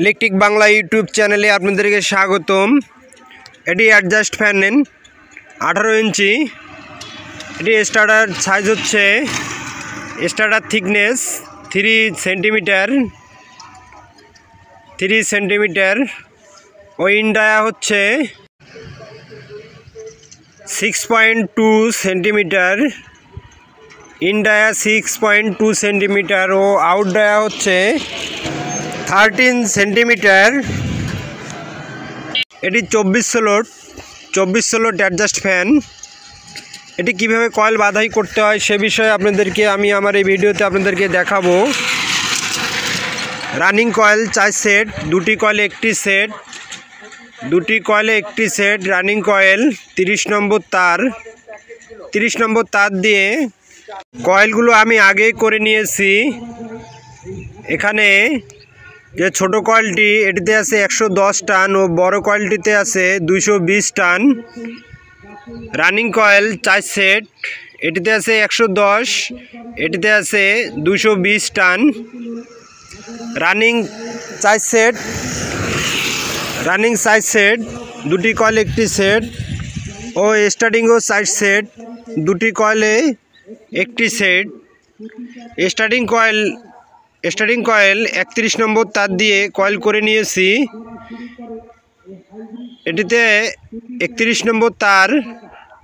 Electric Bangla YouTube চ্যানেলে আপনাদেরকে স্বাগতম। এটি অ্যাডজাস্ট ফ্যান নেন 18 ইঞ্চি। এটি স্টার্টার সাইজ হচ্ছে starter thickness 3 centimetre. In dia হচ্ছে 6.2 সেন্টিমিটার। ইন ডায়া 6.2 সেন্টিমিটার ও আউট ডায়া হচ্ছে 13 সেন্টিমিটার। এটি 24 স্লট অ্যাডজাস্ট ফ্যান। এটি কিভাবে কয়েল বাঁধাই করতে হয় সে বিষয়ে আপনাদেরকে আমি আমার এই ভিডিওতে আপনাদেরকে দেখাবো। রানিং কয়েল 4 সেট, দুটি কয়েলে একটি সেট, রানিং কয়েল 30 নম্বর তার দিয়ে কয়েলগুলো আমি আগেই করে নিয়েছি। এখানে যে ছোট কয়েলটি এটিতে আছে 110 টান ও বড় কয়েলটিতে আছে 220 টান। রানিং কয়েল 4 সেট, এটিতে আছে 110, এটিতে আছে 220 টান। রানিং 4 সেট, দুটি কয়েল একটি সেট ও স্টার্টিংও 4 সেট, দুটি কয়েলে একটি সেট। স্টার্টিং কয়েল 31 নম্বর তার দিয়ে কয়েল করে নিয়েছি। এটিতে 31 নম্বর তার,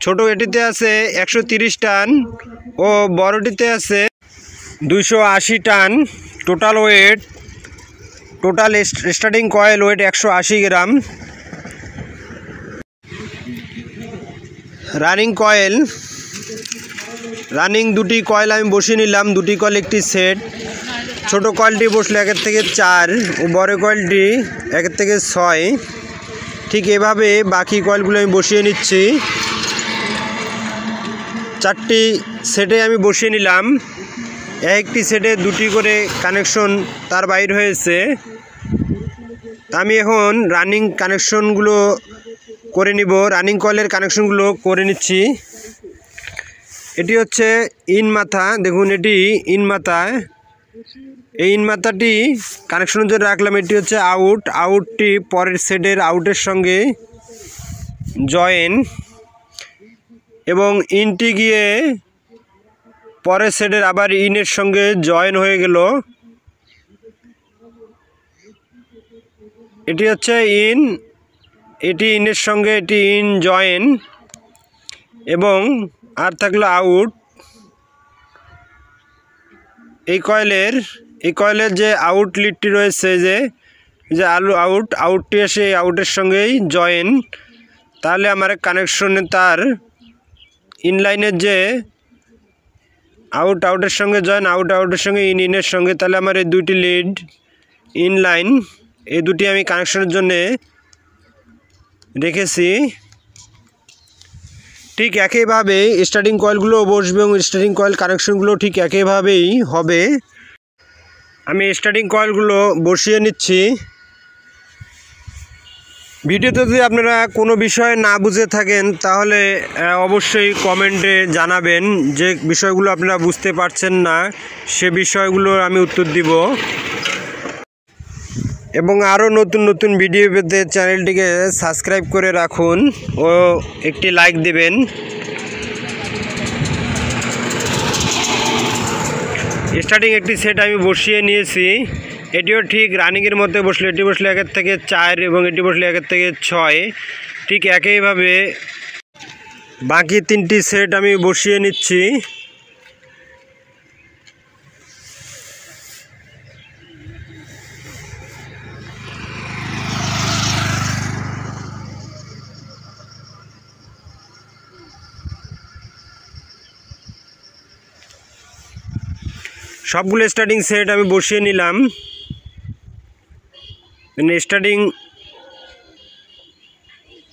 ছোট এটিতে আছে 130 টান ও বড়টিতে আছে 280 টান। টোটাল স্টার্টিং কয়েল ওয়েট 180 গ্রাম। রানিং দুটি কয়েল আমি বসিয়ে নিলাম, দুটি কয়েল একটি সেট। ছোট কয়েলটি বসলে 1 থেকে 4 ও বড় কয়েলটি 1 থেকে 6। ঠিক এভাবে বাকি কয়েলগুলো আমি বসিয়ে নিচ্ছি। 4টি সেটে আমি বসিয়ে নিলাম। একটি সেটে দুটি করে কানেকশন তার বাইর হয়েছে। আমি এখন রানিং কানেকশনগুলো করে নিব, রানিং কয়েলের কানেকশনগুলো করে নিচ্ছি। এটি হচ্ছে ইন মাথা, দেখুন এটি ইন মাথা, এই ইন মাথাটি কানেকশনের জন্য রাখলাম। এটি হচ্ছে আউটটি পরের সেটের আউটের সঙ্গে জয়েন, এবং ইনটি গিয়ে পরের সেটের আবার ইনের সঙ্গে জয়েন হয়ে গেল। এটি হচ্ছে ইন, এটি ইনের সঙ্গে এটি ইন জয়েন, এবং আর থাকলো আউট। এই কয়েলের যে আউট লিডটি রয়েছে, যে আউটটি এসে এই আউটের সঙ্গেই জয়েন, তাহলে আমার কানেকশনে তার ইনলাইনের যে আউটের সঙ্গে জয়েন, আউটের সঙ্গে ইনের সঙ্গে, তাহলে আমার এই দুইটি লিড ইনলাইন, এই দুটি আমি কানেকশনের জন্যে রেখেছি। ঠিক একইভাবে স্টার্টিং কয়েলগুলো বসবে এবং স্টার্টিং কয়েল কানেকশনগুলো ঠিক একইভাবেই হবে। আমি স্টার্টিং কয়েলগুলো বসিয়ে নিচ্ছি। ভিডিওতে যদি আপনারা কোনো বিষয় না বুঝে থাকেন তাহলে অবশ্যই কমেন্টে জানাবেন, যে বিষয়গুলো আপনারা বুঝতে পারছেন না সে বিষয়গুলো আমি উত্তর দিব। এবং আরও নতুন নতুন ভিডিও পেতে চ্যানেলটিকে সাবস্ক্রাইব করে রাখুন ও একটি লাইক দেবেন। স্টার্টিং একটি সেট আমি বসিয়ে নিয়েছি, এটিও ঠিক রানিংয়ের মধ্যে বসলো। এটি বসলে 1 থেকে 4 এবং এটি বসলে 1 থেকে 6, ঠিক একইভাবে বাকি 3টি সেট আমি বসিয়ে নিচ্ছি। সবগুলো স্টার্টিং সেট আমি বসিয়ে নিলাম।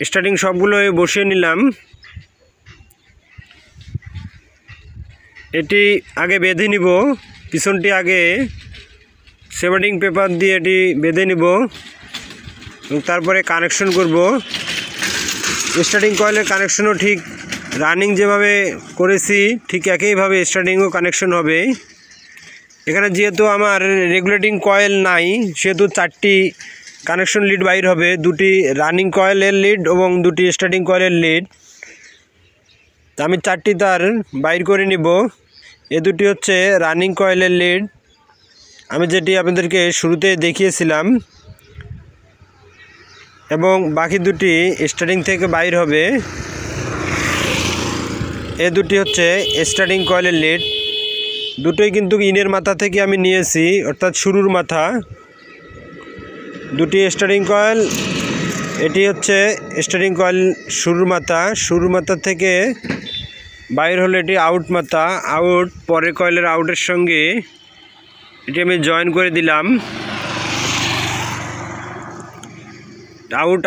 স্টার্টিং সবগুলো বসিয়ে নিলাম। এটি আগে বেঁধে নিব, পিছনটি আগে সেভারিং পেপার দিয়ে এটি বেঁধে নিব এবং তারপরে কানেকশন করব। স্টার্টিং কয়েলের কানেকশনও ঠিক রানিং যেভাবে করেছি ঠিক একইভাবে স্টার্টিংও কানেকশন হবে। এখানে যেহেতু আমার রেগুলেটিং কয়েল নাই, সেহেতু 4টি কানেকশন লিড বাইর হবে, 2টি রানিং কয়েলের লিড এবং 2টি স্টার্টিং কয়েলের লিড। আমি 4টি তার বাইর করে নিব। এ দুটি হচ্ছে রানিং কয়েলের লিড, আমি যেটি আপনাদেরকে শুরুতে দেখিয়েছিলাম, এবং বাকি দুটি স্টার্টিং থেকে বাইর হবে। এ দুটি হচ্ছে স্টার্টিং কয়েলের লিড, দুটোই কিন্তু ইনের মাথা থেকে আমি নিয়েছি, অর্থাৎ শুরুর মাথা। দুটি স্টার্টিং কয়েল, এটি হচ্ছে স্টার্টিং কয়েল শুরুর মাথা থেকে বাইর হলো এটি আউট মাথা। পরের কয়েলের আউটের সঙ্গে এটি আমি জয়েন করে দিলাম।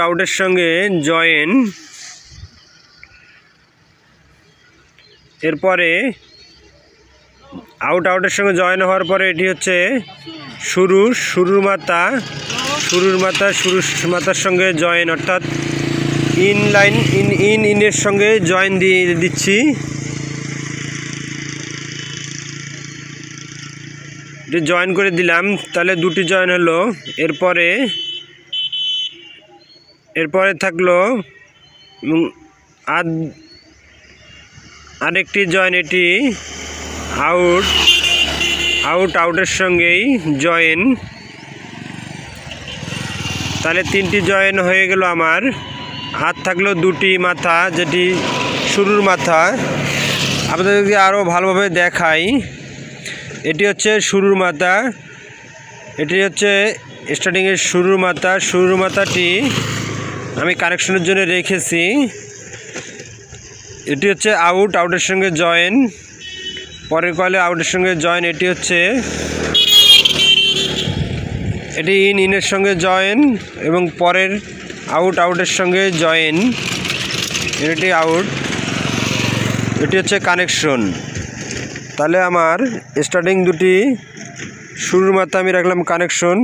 আউটের সঙ্গে জয়েন, এরপরে আউটের সঙ্গে জয়েন হওয়ার পরে এটি হচ্ছে শুরুর মাথার সঙ্গে জয়েন, অর্থাৎ ইনের সঙ্গে জয়েন দিয়ে দিচ্ছি। এটি জয়েন করে দিলাম, তাহলে দুটি জয়েন হলো। এরপরে থাকলো আরেকটি জয়েন, এটি আউটের সঙ্গেই জয়েন, তাহলে 3টি জয়েন হয়ে গেল আমার। আর থাকলো 2টি মাথা, যেটি শুরুর মাথা। আপনাদেরকে আরও ভালোভাবে দেখাই। এটি হচ্ছে শুরুর মাথা, এটি হচ্ছে স্টার্টিংয়ের শুরুর মাথাটি আমি কানেকশনের জন্য রেখেছি। এটি হচ্ছে আউটের সঙ্গে জয়েন, পরের কয়েলে আউটের সঙ্গে জয়েন, এটি ইনের সঙ্গে জয়েন এবং পরের আউটের সঙ্গে জয়েন, এটি এটি হচ্ছে কানেকশন। তাহলে আমার স্টার্টিং দুটি শুরুর মাথা আমি রাখলাম কানেকশন।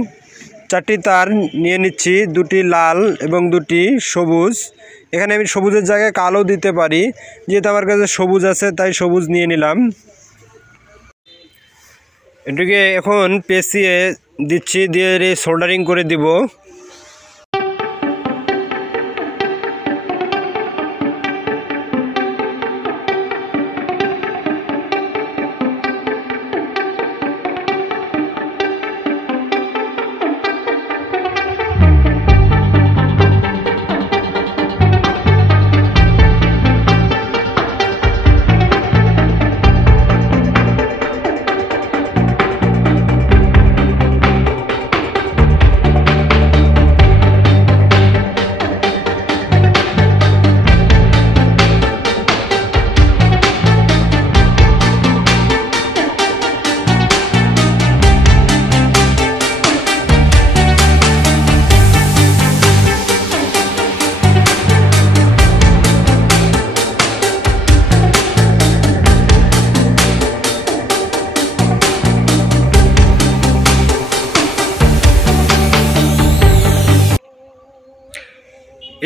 4টি তার নিয়ে নিচ্ছি, 2টি লাল এবং 2টি সবুজ, এখানে আমি সবুজের জায়গায় কালো দিতে পারি, যেহেতু আমার কাছে সবুজ আছে তাই সবুজ নিয়ে নিলাম। এটাকে এখন পেঁচিয়ে দিচ্ছি, দিয়ে সোল্ডারিং করে দিব।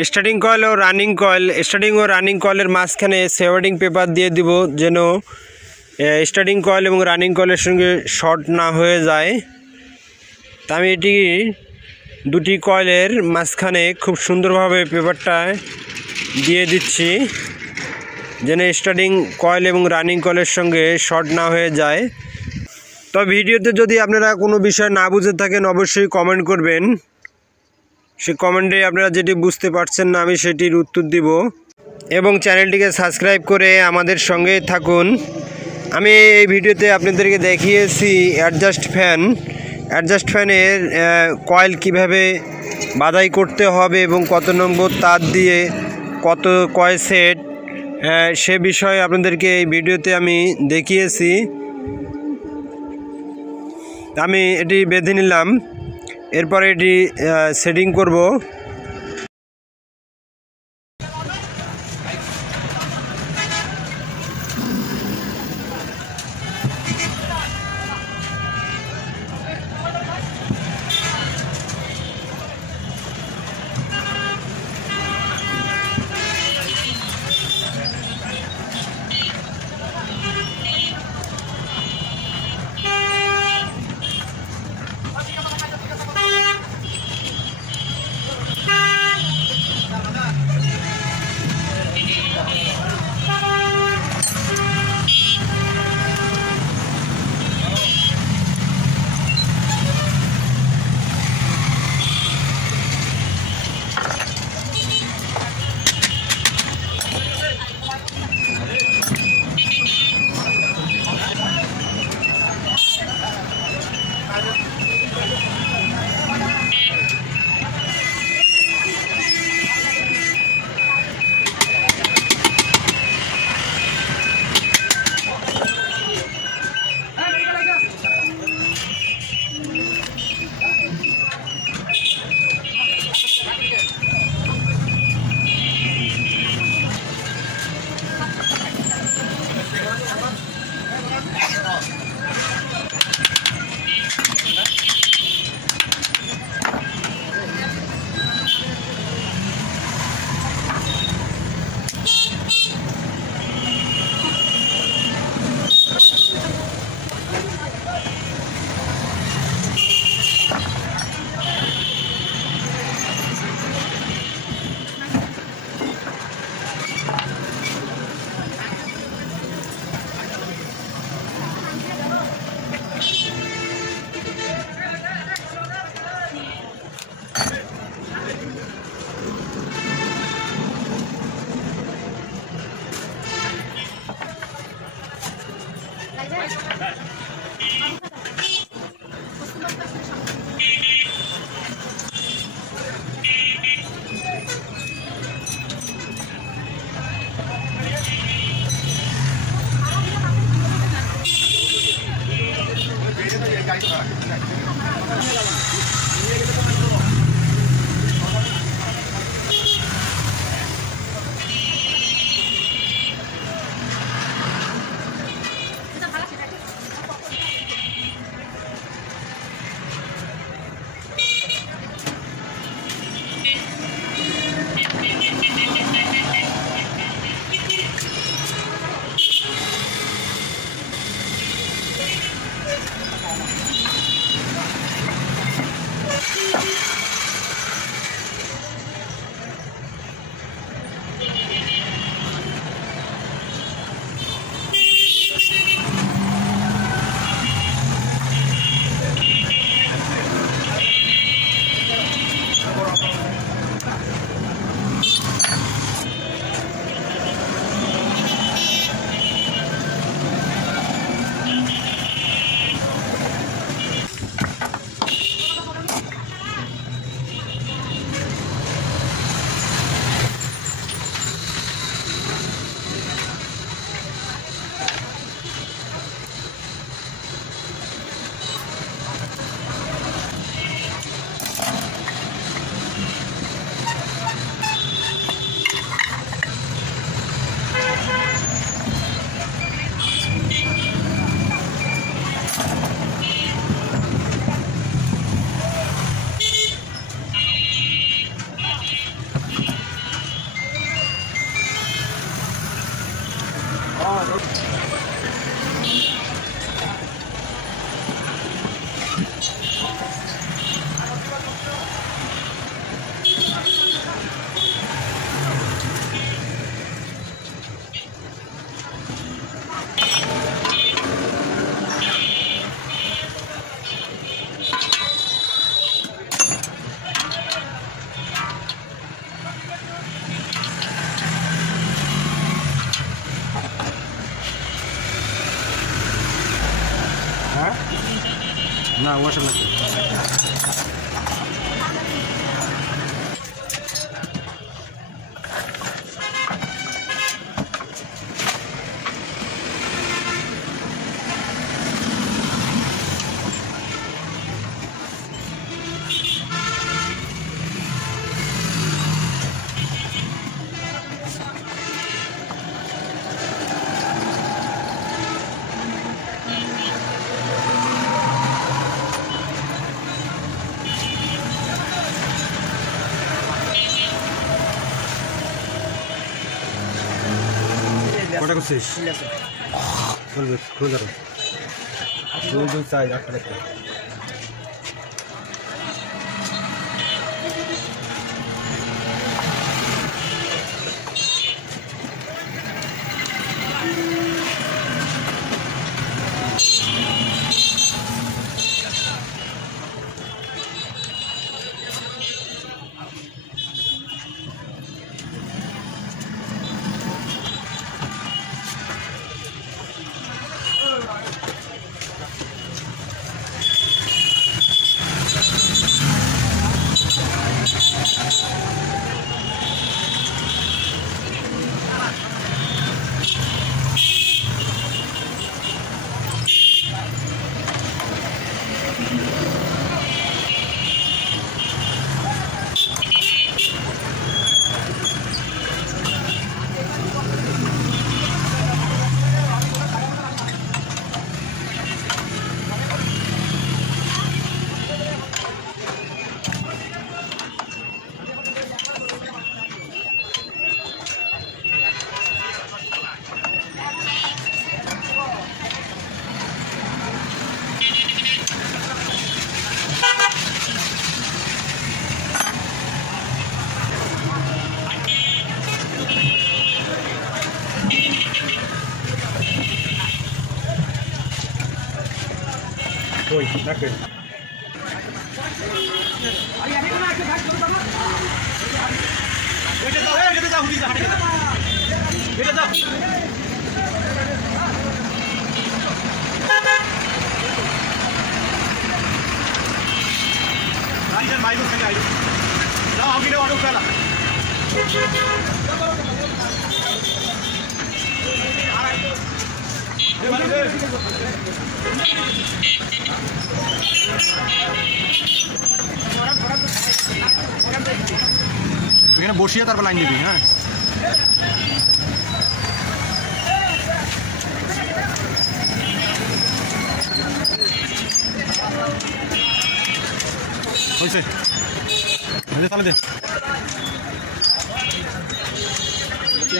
স্টার্টিং কয়েল ও রানিং কয়েল, স্টার্টিং ও রানিং কয়েলের মাঝখানে সেভারিং পেপার দিয়ে দিব, যেন স্টার্টিং কয়েল এবং রানিং কয়েলের সঙ্গে শর্ট না হয়ে যায়। তা আমি এটি দুটি কয়েলের মাঝখানে খুব সুন্দরভাবে পেপারটা দিয়ে দিচ্ছি, যেন স্টার্টিং কয়েল এবং রানিং কয়েলের সঙ্গে শর্ট না হয়ে যায়। তো ভিডিওতে যদি আপনারা কোনো বিষয় না বুঝে থাকেন অবশ্যই কমেন্ট করবেন, সে কমেন্টে আপনারা যেটি বুঝতে পারছেন না আমি সেটির উত্তর দিব। এবং চ্যানেলটিকে সাবস্ক্রাইব করে আমাদের সঙ্গে থাকুন। আমি এই ভিডিওতে আপনাদেরকে দেখিয়েছি অ্যাডজাস্ট ফ্যানের কয়েল কিভাবে বাধাই করতে হবে এবং কত নম্বর তার দিয়ে কত কয় সেট, সে বিষয়ে আপনাদেরকে এই ভিডিওতে আমি দেখিয়েছি। আমি এটি বেঁধে নিলাম, এরপরে এটি সেটিং করব। না ওয়াশার লাগবে কটা করছিস চলবে খুলে ধরো 2 2 4 8 টাকা Oi, naked. এখানে বসিয়ে তারপর লাইন দিবি হ্যাঁ হয়েছে তাহলে দে কি